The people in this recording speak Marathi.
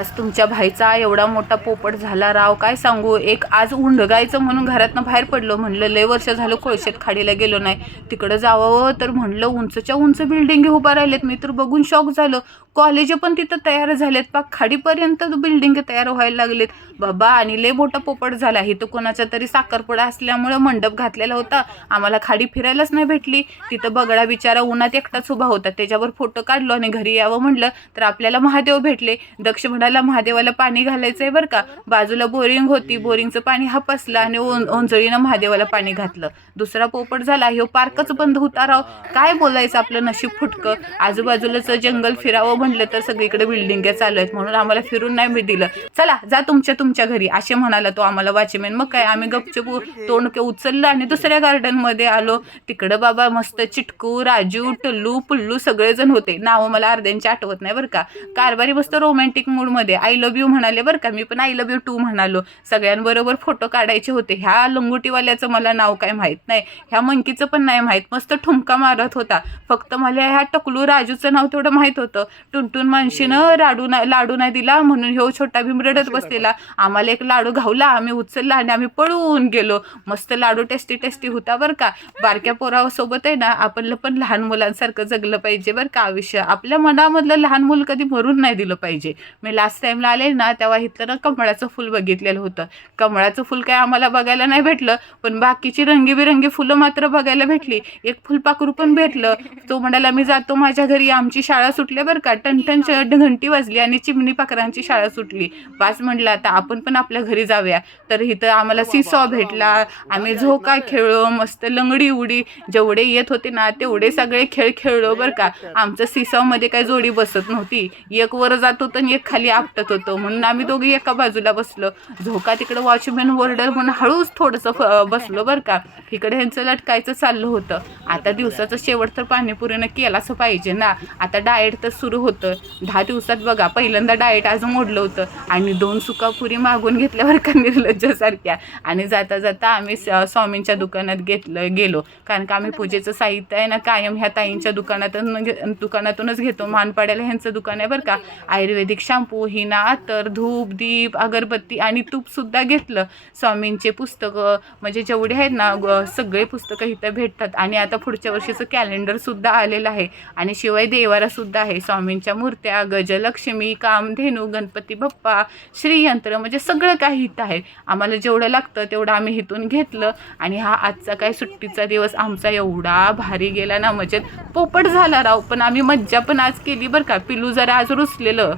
आज तुमच्या भाईचा एवढा मोठा पोपट झाला राव, काय सांगू. एक आज उंडगायचं म्हणून घरातनं बाहेर पडलो. म्हणलं लय वर्ष झालं कोळशेत खाडीला गेलो नाही, तिकडं जावं. तर म्हणलं उंचच्या उंच बिल्डिंग उभा राहिलेत. मी तर बघून शॉक झालं. कॉलेज पण तिथं तयार झालेत, पाक खाडीपर्यंत बिल्डिंग तयार व्हायला लागलेत बाबा. आणि लय मोठा पोपट झाला. इथं कोणाचा तरी साखरपुडा असल्यामुळं मंडप घातलेला होता, आम्हाला खाडी फिरायलाच नाही भेटली. तिथं बगडा बिचारा उन्हात एकटाच उभा होता. त्याच्यावर फोटो काढलो आणि घरी यावं म्हणलं तर आपल्याला महादेव भेटले. दक्ष म्हणाला महादेवाला पाणी घालायचंय बरं का. बाजूला बोरिंग होती, बोरिंगचं पाणी हापसलं आणि ओंजळीनं महादेवाला पाणी घातलं. दुसरा पोपट झाला. ह्यो पार्कच बंद होता राव. काय बोलायचं, आपलं नशीब फुटकं. आजूबाजूलाच जंगल फिरावं म्हणलं तर सगळीकडे बिल्डिंग चालू आहेत, म्हणून आम्हाला फिरून नाही दिलं. चला जा तुमच्या घरी असे म्हणाला तो आम्हाला वॉचमॅन. मग काय, आम्ही गपचूप तोंड उचललं आणि दुसऱ्या गार्डन मध्ये आलो. तिकडं बाबा मस्त चिटकू, राजू, टल्लू, पुल्लू सगळेजण होते. नाव मला अर्ध्यांची आठवत नाही बरं का. कारभारी मस्त रोमॅन्टिक मूड मध्ये आय लव्ह यू म्हणाले बरं का. मी पण आय लव्ह यू टू म्हणालो. सगळ्यांबरोबर फोटो काढायचे होते. ह्या लंगोटीवाल्याचं मला नाव काय माहित नाही, ह्या मंकीचं पण नाही माहित. मस्त ठुमका मारत होता. फक्त मला ह्या टकलू राजूचं नाव तेवढं माहित होतं. टुनटुन मानशीनं लाडू नाही दिला म्हणून ह्यो छोटा भीम रडत बसलेला. आम्हाला एक लाडू घावला, आम्ही उचलला आणि आम्ही पळून गेलो. मस्त लाडू टेस्टी होता बरं का. बारक्या पोरासोबत आहे ना आपण पण लहान मुलांसारखं जगलं पाहिजे बरं का. आयुष्य आपल्या मनामधलं लहान मुल कधी मरून नाही दिलं पाहिजे. मी लास्ट टाइमला आले ना तेव्हा इथलं ना कमळाचं फुल बघितलेलं होतं. कमळाचं फुल काय आम्हाला बघायला नाही भेटलं, पण बाकीची रंगीबिरंगी फुलं मात्र बघायला भेटली. एक फुलपाखरू पण भेटलं. तो म्हणाला मी जातो माझ्या घरी, आमची शाळा सुटली बरं का. टनटन घंटी वाजली आणि चिमणी पाखरांची शाळा सुटली. पाच म्हटलं आता आपण पण आपल्या घरी जाऊया. तर इथं आम्हाला सीसॉ भेटला. आम्ही झोका खेळलो, मस्त लंगडी उडी जेवढे येत होते ना तेवढे सगळे खेळ खेळलो बरं का. आमचं सीसॉ मध्ये काही जोडी बसत नव्हती. एक वर जात होतं आणि एक खाली आपटत होतं, म्हणून आम्ही दोघी एका बाजूला बसलो. झोका तिकडं वॉचमॅन वॉर्डर म्हणून हळूच थोडंसं बसलो बरं का. इकडे ह्यांचं लटकायचं चाललं होतं. आता दिवसाचं शेवट तर पाणीपुरीनं केलाच पाहिजे ना. आता डाएट तर सुरू होतं. 10 दिवसात बघा पहिल्यांदा डाएट आज मोडलं होतं आणि 2 सुकापुरी मागून घेतल्यावर का निर्लज्जासारख्या. आणि जाता जाता आम्ही स्वामींच्या दुकानात गेलो, कारण का आम्ही पूजेचं साहित्य आहे ना कायम ह्या ताईंच्या दुकानातूनच घेतो. मानपाड्याला ह्यांचं दुकान आहे बरं का. आयुर्वेदिक शॅम्पू, हिना, अत्तर, धूप, दीप, अगरबत्ती आणि तूप सुद्धा घेतलं. स्वामींचे पुस्तकं म्हणजे जेवढे आहेत ना सगळे पुस्तकं इथं भेटतात. आणि आता पुढच्या वर्षीचं कॅलेंडर सुद्धा आलेलं आहे आणि शिवाय देवारा सुद्धा आहे. स्वामींच्या मूर्त्या, गजलक्ष्मी, कामधेनू, गणपती बाप्पा, श्रीयंत्र म्हणजे सगळं काही इथं आहे. आम्हाला जेवढं लागतं तेवढं आम्ही इथून घेतलं. आणि हा आजचा काय सुट्टीचा दिवस आमचा एवढा भारी गेला ना, म्हणजे पोपट झाला राव. पण आम्ही मज्जा पण आज केली बरं का. पिलू जरा आज रुसलेलं.